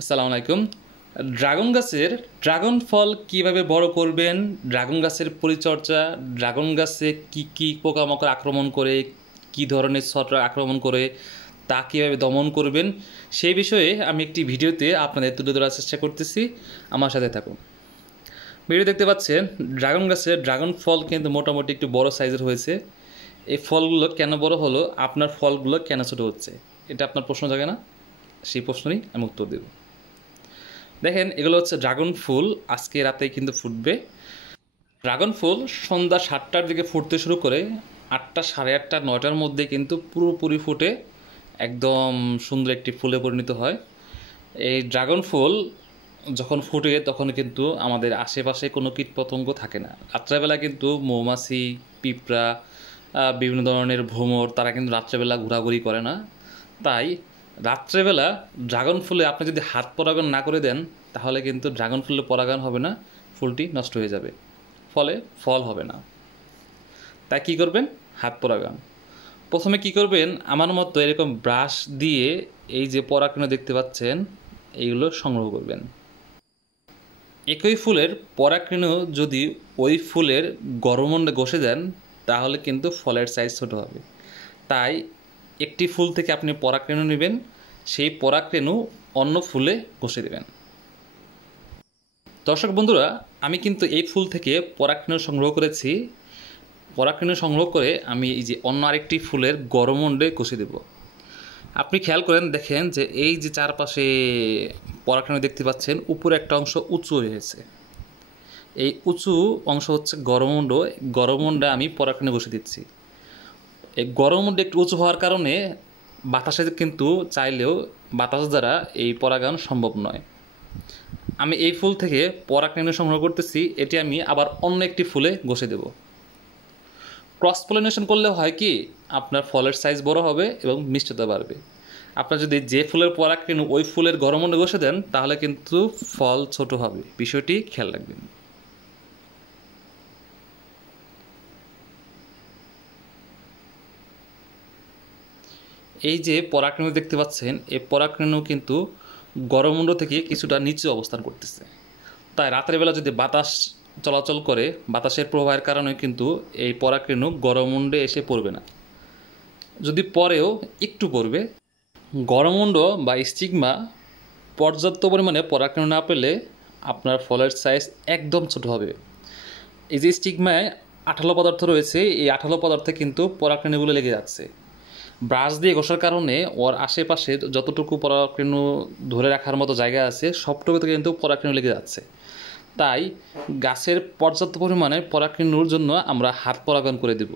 আসসালামু আলাইকুম। ড্রাগন গাছের ড্রাগন ফল কিভাবে বড় করবেন, ড্রাগন গাছের পরিচর্যা, ড্রাগন গাছে কি কি পোকামাকড় আক্রমণ করে, কি ধরনের ছত্রাক আক্রমণ করে, তা কীভাবে দমন করবেন, সেই বিষয়ে আমি একটি ভিডিওতে আপনাদের তুলে ধরার চেষ্টা করতেছি। আমার সাথে থাকুন। ভিডিও দেখতে পাচ্ছেন ড্রাগন গাছের ড্রাগন ফল কিন্তু মোটামুটি একটু বড় সাইজের হয়েছে। এই ফলগুলো কেন বড় হলো, আপনার ফলগুলো কেন ছোটো হচ্ছে, এটা আপনার প্রশ্ন জাগে না? সেই প্রশ্নই আমি উত্তর দেব। দেখেন, এগুলো হচ্ছে ড্রাগন ফুল। আজকে রাতেই কিন্তু ফুটবে। ড্রাগন ফুল সন্ধ্যা 7টার দিকে ফুটতে শুরু করে 8টা, সাড়ে 8টা, 9টার মধ্যে কিন্তু পুরোপুরি ফুটে একদম সুন্দর একটি ফুলে পরিণত হয়। এই ড্রাগন ফুল যখন ফুটে তখন কিন্তু আমাদের আশেপাশে কোনো কীটপতঙ্গ থাকে না। রাত্রেবেলা কিন্তু মৌমাছি, পিঁপড়া, বিভিন্ন ধরনের ভ্রমর, তারা কিন্তু রাত্রেবেলা ঘোরাঘুরি করে না। তাই রাত্রেবেলা ড্রাগন ফুলে আপনি যদি হাত পরাগায়ন না করে দেন, তাহলে কিন্তু ড্রাগন ফুলে পরাগায়ন হবে না, ফুলটি নষ্ট হয়ে যাবে, ফলে ফল হবে না। তাই কী করবেন? হাত পরাগায়ন। প্রথমে কি করবেন, আমার মতো এরকম ব্রাশ দিয়ে এই যে পরাগরেণু দেখতে পাচ্ছেন, এইগুলো সংগ্রহ করবেন। একই ফুলের পরাগরেণু যদি ওই ফুলের গড়মণ্ডে ঘষে দেন, তাহলে কিন্তু ফলের সাইজ ছোট হবে। তাই একটি ফুল থেকে আপনি পরাগরেণু নেবেন, সেই পরাগরেণু অন্য ফুলে ঘষে দেবেন। দর্শক বন্ধুরা, আমি কিন্তু এই ফুল থেকে পরাগরেণু সংগ্রহ করেছি। পরাগরেণু সংগ্রহ করে আমি এই যে অন্য আরেকটি ফুলের গড়মণ্ডে ঘষে দেব। আপনি খেয়াল করেন, দেখেন যে এই যে চারপাশে পরাগরেণু দেখতে পাচ্ছেন, উপরে একটা অংশ উঁচু হয়েছে। এই উঁচু অংশ হচ্ছে গড়মণ্ড। গড়মণ্ডে আমি পরাগরেণু ঘষে দিচ্ছি। এই গড়মণ্ড একটু উঁচু হওয়ার কারণে বাতাসে কিন্তু চাইলেও বাতাস দ্বারা এই পরাগায়ন সম্ভব নয়। আমি এই ফুল থেকে পরাগরেণু সংগ্রহ করতেছি, এটি আমি আবার অন্য একটি ফুলে ঘষে দেব। ক্রস পলিনেশন করলে হয় কি, আপনার ফলের সাইজ বড় হবে এবং মিষ্টতা বাড়বে। আপনার যদি যে ফুলের পরাগরেণু ওই ফুলের গড়মণ্ডে ঘষে দেন, তাহলে কিন্তু ফল ছোট হবে। বিষয়টি খেয়াল রাখবেন। এই যে পরাগরেণু দেখতে পাচ্ছেন, এই পরাগরেণু কিন্তু গড়মণ্ড থেকে কিছুটা নিচে অবস্থান করতেছে। তাই রাতের বেলা যদি বাতাস চলাচল করে, বাতাসের প্রবাহের কারণে কিন্তু এই পরাগরেণু গড়মণ্ডে এসে পড়বে না। যদি পরেও একটু পড়বে। গড়মণ্ড বা স্টিগমা পর্যাপ্ত পরিমাণে পরাগরেণু না পেলে আপনার ফলের সাইজ একদম ছোট হবে। এই যে স্টিগমায় আঠালো পদার্থ রয়েছে, এই আঠালো পদার্থে কিন্তু পরাগরেণুগুলো লেগে যাচ্ছে। ব্রাশ দিয়ে ঘষার কারণে ওর আশেপাশে যতটুকু পরাগরেণু ধরে রাখার মতো জায়গা আছে, সবটুকুতে কিন্তু পরাগরেণু লেগে যাচ্ছে। তাই গাছের পর্যাপ্ত পরিমাণে পরাগরেণুর জন্য আমরা হাত পরাগায়ন করে দেব।